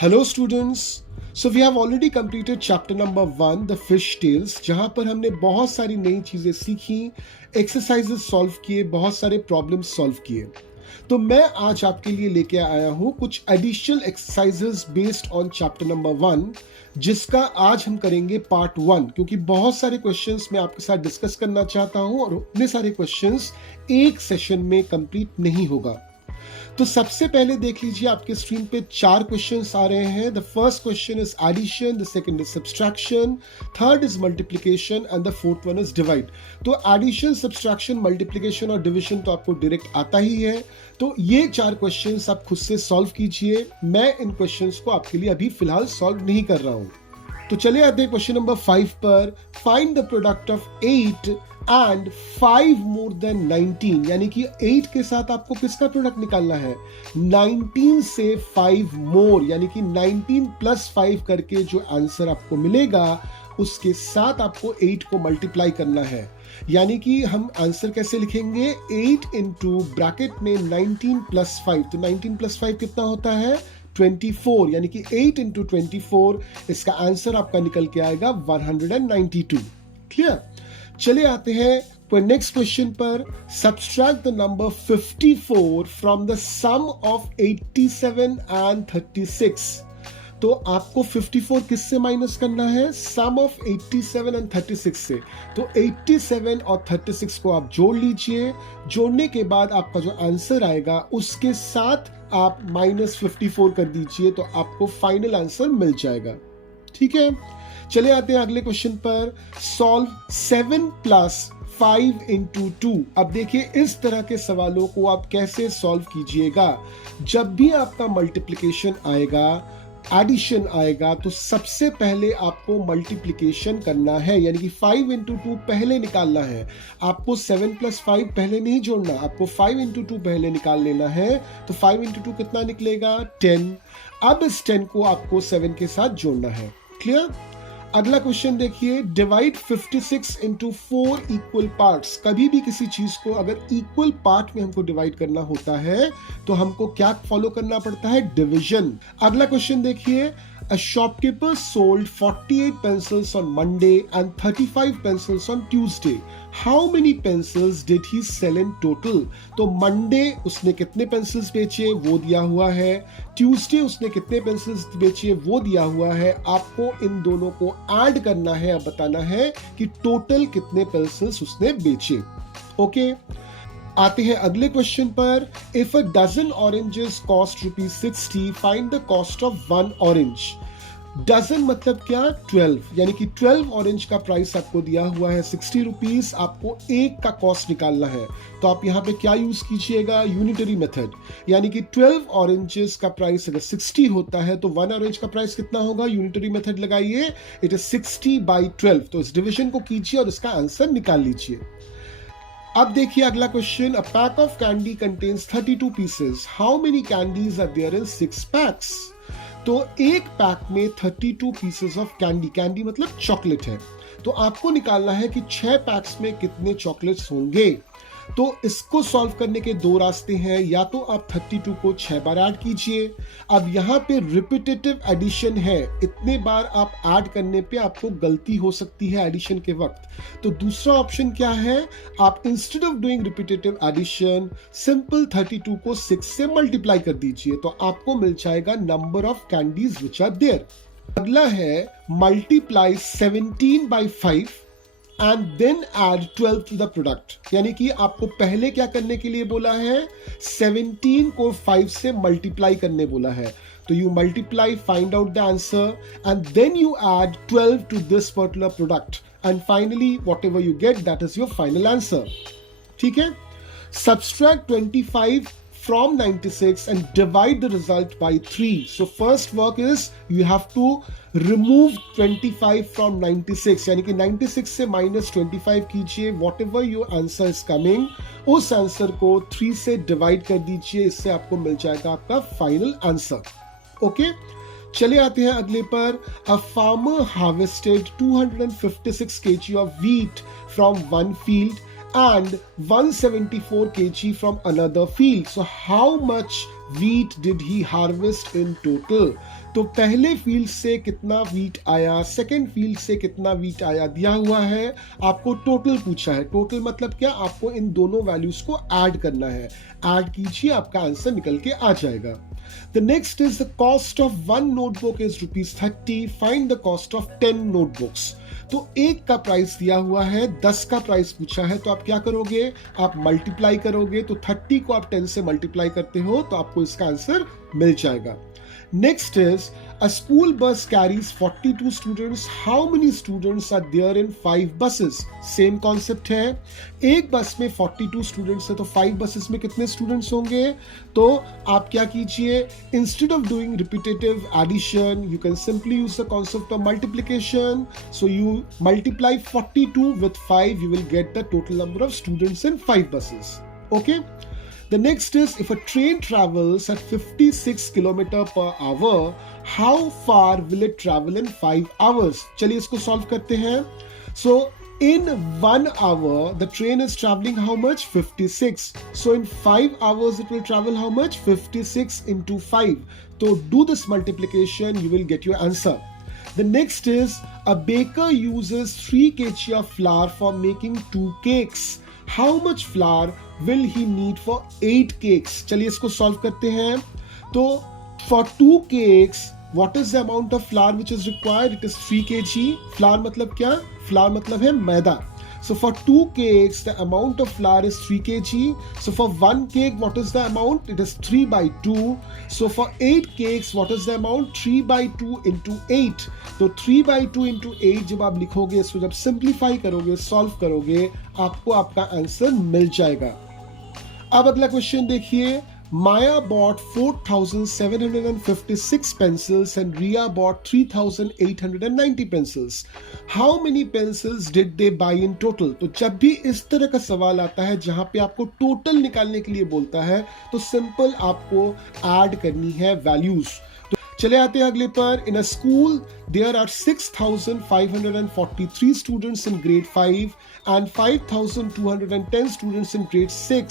Hello students. So we have already completed chapter number 1, the fish tales, जहाँ पर हमने बहुत सारी नई चीजें सीखी, एक्सरसाइजेस सॉल्व किए, बहुत सारे प्रॉब्लम्स सॉल्व किए. तो मैं आज आपके लिए लेके आया हूँ कुछ additional exercises based on chapter number 1, जिसका आज हम करेंगे पार्ट 1, क्योंकि बहुत सारे क्वेश्चंस मैं आपके साथ डिस्कस करना चाहता हूँ और उतने सारे क्वेश्चंस एक सेशन में कंप्लीट नहीं होगा. तो सबसे पहले देख लीजिए, आपके स्क्रीन पे 4 क्वेश्चंस आ रहे हैं. The first question is addition, the second is subtraction, third is multiplication and the fourth one is divide. तो एडिशन, सब्सट्रैक्शन, मल्टीप्लिकेशन और डिवीजन तो आपको डायरेक्ट आता ही है. तो ये 4 क्वेश्चंस आप खुद से सॉल्व कीजिए. मैं इन क्वेश्चंस को आपके लिए अभी फिलहाल सॉल्व नहीं कर रहा हूं. तो चलिए आते हैं क्वेश्चन नंबर 5 पर. Find the product of 8 and 5 more than 19, यानी कि 8 के साथ आपको किसका प्रोडक्ट निकालना है? 19 से 5 मोर, यानी कि 19 प्लस 5 करके जो आंसर आपको मिलेगा उसके साथ आपको 8 को मल्टीप्लाई करना है. यानी कि हम आंसर कैसे लिखेंगे? 8 इंटू ब्रैकेट में 19 प्लस 5. तो 19 प्लस 5 कितना होता है? 24, यानी कि 8 इंटू 24. इसका आंसर आपका निकल के आएगा 192. क्लियर? चले आते हैं नेक्स्ट क्वेश्चन पर. Subtract the number 54 from the sum of 87 and 36. तो आपको 54 किससे माइनस करना है? सम ऑफ 87 एंड 36 से. तो 87 और 36 को आप जोड़ लीजिए. जोड़ने के बाद आपका जो आंसर आएगा उसके साथ आप माइनस 54 कर दीजिए, तो आपको फाइनल आंसर मिल जाएगा. ठीक है, चले आते हैं अगले क्वेश्चन पर. Solve 7 plus 5 into 2. अब देखिए, इस तरह के सवालों को आप कैसे सॉल्व कीजिएगा. जब भी आपका मल्टीप्लिकेशन आएगा, एडिशन आएगा, तो सबसे पहले आपको मल्टीप्लिकेशन करना है, यानी कि 5 इंटू 2 पहले निकालना है. आपको 7 प्लस 5 पहले नहीं जोड़ना, आपको 5 इंटू 2 पहले निकाल लेना है. तो 5 इंटू 2 कितना निकलेगा? 10. अब इस 10 को आपको 7 के साथ जोड़ना है. क्लियर? अगला क्वेश्चन देखिए. Divide 56 into 4 equal parts. कभी भी किसी चीज को अगर इक्वल पार्ट में हमको डिवाइड करना होता है तो हमको क्या फॉलो करना पड़ता है? डिवीजन. अगला क्वेश्चन देखिए. A shopkeeper sold 48 pencils on Monday and 35 pencils on Tuesday. How many pencils did he sell in total? तो Monday उसने कितने पेंसिल्स बेचे वो दिया हुआ है. Tuesday उसने कितने पेंसिल्स बेचे वो दिया हुआ है. आपको इन दोनों को ऐड करना है, अब बताना है कि टोटल कितने पेंसिल्स उसने बेचे. ओके, आते हैं अगले क्वेश्चन पर. If a dozen oranges cost ₹60, find the cost of 1 orange. Dozen मतलब क्या? 12, यानी कि 12 ऑरेंज का प्राइस आपको दिया हुआ है 60 रुपीज. आपको एक का कॉस्ट निकालना है, तो आप यहाँ पे क्या यूज कीजिएगा? Unitary method. यानी कि 12 ऑरेंजेस का प्राइस अगर 60 होता है तो 1 ऑरेंज का प्राइस कितना होगा? यूनिटरी मेथड लगाइए. It is 60/12. तो इस डिविजन को कीजिए और इसका आंसर निकाल लीजिए. अब देखिए अगला question. A pack of candy contains 32 pieces. How many candies are there in 6 packs? तो एक पैक में 32 पीसेस ऑफ कैंडी. कैंडी मतलब चॉकलेट है. तो आपको निकालना है कि 6 पैक्स में कितने चॉकलेट्स होंगे. तो इसको सॉल्व करने के 2 रास्ते हैं. या तो आप 32 को 6 बार ऐड कीजिए. अब यहाँ पे रिपीटेटिव एडिशन है, इतने बार आप ऐड करने पे आपको गलती हो सकती है एडिशन के वक्त. तो दूसरा ऑप्शन क्या है? आप instead of doing repetitive addition simple 32 को 6 से मल्टीप्लाई कर दीजिए, तो आपको मिल जाएगा number of candies which are there. अगला है multiply 17/5 and then add 12 to the product. यानी कि आपको पहले क्या करने के लिए बोला है? 17 को 5 से मल्टीप्लाई करने बोला है. तो you multiply, find out the answer and then you add 12 to this particular product and finally whatever you get, that is your final answer. ठीक है? Subtract 25 from 96 and divide the result by 3. So first work is you have to remove 25 from 96, यानी कि 96 से minus 25 कीजिए. whatever your answer is coming, उस answer को 3 से divide कर दीजिए. इससे आपको मिल जाएगा आपका फाइनल आंसर. ओके, चले आते हैं अगले पर. A farmer harvested 256 kg of wheat from one field and 174 kg from another field. So how much wheat did he harvest in total? तो पहले फील्ड से कितना वीट आया, सेकेंड फील्ड से कितना वीट आया दिया हुआ है, आपको टोटल पूछा है। टोटल मतलब क्या, आपको इन दोनों वैल्यूज को ऐड करना है। ऐड कीजिए, आपका आंसर निकल के आ जाएगा। The next is the cost of one notebook is ₹30. Find the cost of 10 notebooks. तो एक का प्राइस दिया हुआ है, 10 का प्राइस पूछा है, तो आप क्या करोगे, आप मल्टीप्लाई करोगे। तो 30 को आप 10 से मल्टीप्लाई करते हो तो आपको इसका आंसर मिल जाएगा। Next is a school bus carries 42 students. How many students are there in 5 buses? Same concept है। एक बस में 42 students है तो 5 buses में कितने students होंगे? तो आप क्या कीजिए, instead of doing repetitive addition, you can simply use the concept of multiplication. So you multiply 42 with 5, you will get the total number of students in 5 buses. Okay? The next is, if a train travels at 56 km per hour, how far will it travel in 5 hours? चलिए इसको solve करते हैं। So in 1 hour, the train is traveling how much? 56. So in 5 hours, it will travel how much? 56 into 5. So do this multiplication, you will get your answer. The next is, a baker uses 3 kg of flour for making 2 cakes. How much flour will he need for 8 cakes? चलिए इसको solve करते हैं। तो for 2 cakes, what is the amount of flour which is required? It is 3 kg. Flour मतलब क्या? Flour मतलब है मैदा। So for 2 cakes, the amount of flour is 3 kg. So for 1 cake, what is the amount? It is 3/2. So for 8 cakes, what is the amount? 3/2 into 8. तो 3/2 into 8 जब आप लिखोगे, इसको जब सिंप्लीफाई करोगे, सॉल्व करोगे, आपको आपका आंसर मिल जाएगा। अब अगला क्वेश्चन देखिए। Maya bought 4,756 pencils and Ria bought 3,890 pencils. How many pencils did they buy in total? तो जब भी इस तरह का सवाल आता है जहां पे आपको टोटल निकालने के लिए बोलता है, तो सिंपल आपको ऐड करनी है वैल्यूज। चले आते हैं अगले पर। In a school there are 6,543 students in grade 5 and 5,210 students in grade 6.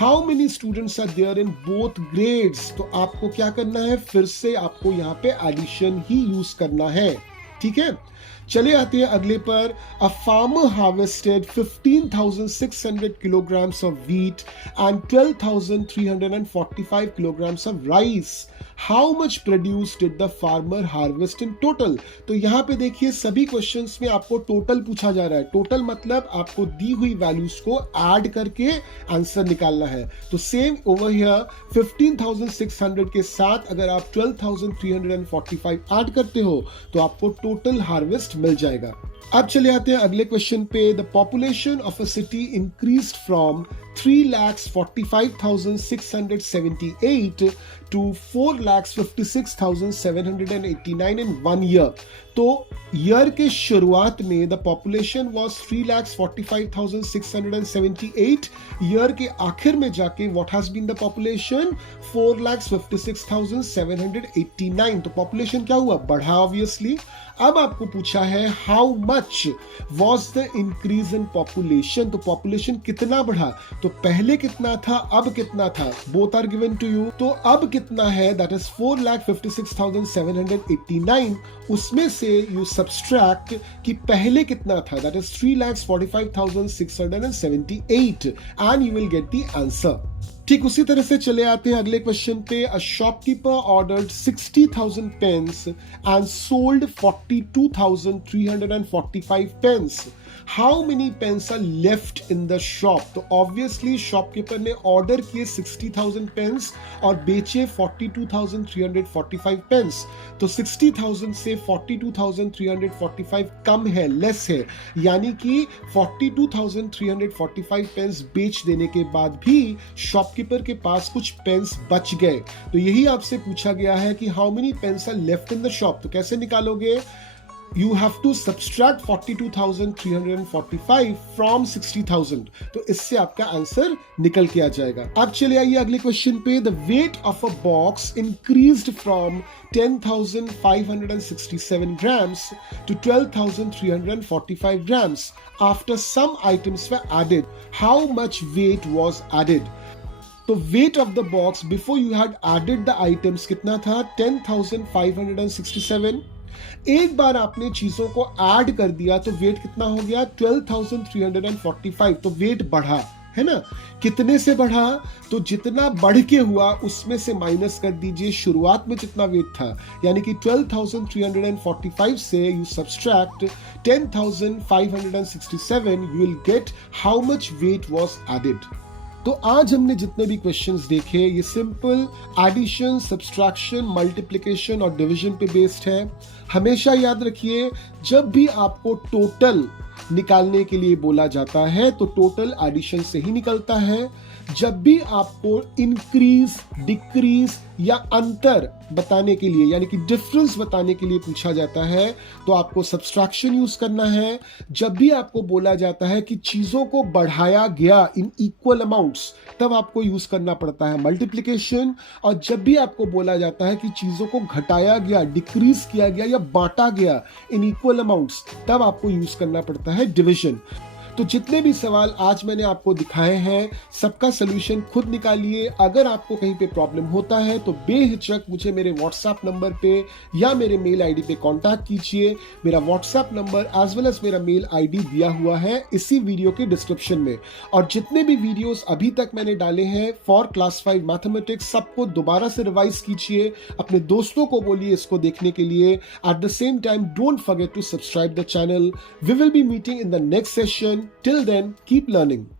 How many students are there in both grades? तो आपको क्या करना है, फिर से आपको यहाँ पे एडिशन ही यूज करना है। ठीक है, चले आते हैं अगले पर। A farmer harvested 15,600 kilograms of wheat and 12,345 kilograms of rice. How much produce did the farmer harvest in total? तो यहाँ पे देखिए सभी क्वेश्चंस में आपको टोटल पूछा जा रहा है। टोटल मतलब आपको दी हुई वैल्यूज को ऐड करके आंसर निकालना है। तो सेम ओवर हियर 15,600 के साथ अगर आप 12,345 ऐड करते हो तो आपको टोटल हार्वेस्ट मिल जाएगा। अब चले आते हैं अगले क्वेश्चन पे। The population of a city increased from 3,45,678 to 4,56,789 in 1 year. तो ईयर के शुरुआत में द पॉपुलेशन वाज 3,45,678। ईयर के आखिर में जाके what has been the population? 4,56,789। तो पॉपुलेशन क्या हुआ? बढ़ा ऑब्वियसली। अब आपको पूछा है how much was the increase in population. तो पॉपुलेशन कितना बढ़ा? तो पहले कितना था, अब कितना था? Both are given to you. तो अब कितना है? That is 4,56,789। उसमें से यू सब्सट्रैक्ट कि पहले कितना था, that is 3,45,678 and you will get the answer. ठीक उसी तरह से चले आते हैं अगले क्वेश्चन पे। A shopkeeper ordered 60,000 pens and sold 42,345 pens. How many pens are left in the shop? तो ऑब्वियसली शॉपकीपर ने ऑर्डर किए 60,000 पेन्स और बेचे 42,345 पेन्स। तो 60,000 से 42,345 कम है, लेस है, यानी कि 42,345 पेन्स बेच देने के बाद भी शॉपकीपर के पास कुछ पेन्स बच गए। तो यही आपसे पूछा गया है कि how many pens are left in the shop. तो कैसे निकालोगे? You have to subtract 42,345 from 60,000। तो इससे आपका आंसर निकल के आ जाएगा। अब चले आइए अगले क्वेश्चन पे। The weight of a box increased from 10,567 grams to 12,345 grams after some items were added. How much weight was added? तो weight of the box before you had added the items कितना था? 10,567। एक बार आपने चीजों को add कर दिया तो वेट कितना हो गया? 12,345। तो वेट बढ़ा, है ना? कितने से बढ़ा? तो जितना बढ़ के हुआ उसमें से माइनस कर दीजिए शुरुआत में जितना वेट था, यानी कि 12,345 से you subtract 10,567, you will get how much weight was added. तो आज हमने जितने भी क्वेश्चंस देखे ये सिंपल एडिशन, सब्सट्रैक्शन, मल्टीप्लिकेशन और डिवीजन पे बेस्ड है। हमेशा याद रखिए, जब भी आपको टोटल निकालने के लिए बोला जाता है तो टोटल एडिशन से ही निकलता है। जब भी आपको इंक्रीज, डिक्रीज या अंतर बताने के लिए, यानी कि डिफरेंस बताने के लिए पूछा जाता है तो आपको सब्सट्रैक्शन यूज करना है। जब भी आपको बोला जाता है कि चीजों को बढ़ाया गया इन इक्वल अमाउंट्स, तब आपको यूज करना पड़ता है मल्टीप्लिकेशन। और जब भी आपको बोला जाता है कि चीजों को घटाया गया, डिक्रीज किया गया या बांटा गया इन इक्वल अमाउंट्स, तब आपको यूज करना पड़ता है डिवीजन। तो जितने भी सवाल आज मैंने आपको दिखाए हैं सबका सलूशन खुद निकालिए। अगर आपको कहीं पे प्रॉब्लम होता है तो बेहिचक मुझे मेरे व्हाट्सएप नंबर पे या मेरे मेल आईडी पे कांटेक्ट कीजिए। मेरा WhatsApp number as well as मेरा मेल आईडी दिया हुआ है इसी वीडियो के डिस्क्रिप्शन में। और जितने भी वीडियोस अभी तक मैंने डाले हैं फॉर क्लास 5 मैथमेटिक्स, सबको दोबारा से रिवाइज कीजिए, अपने दोस्तों को बोलिए इसको देखने के लिए। At the same time don't forget to subscribe the channel. We will be meeting in the next session. Till then, keep learning.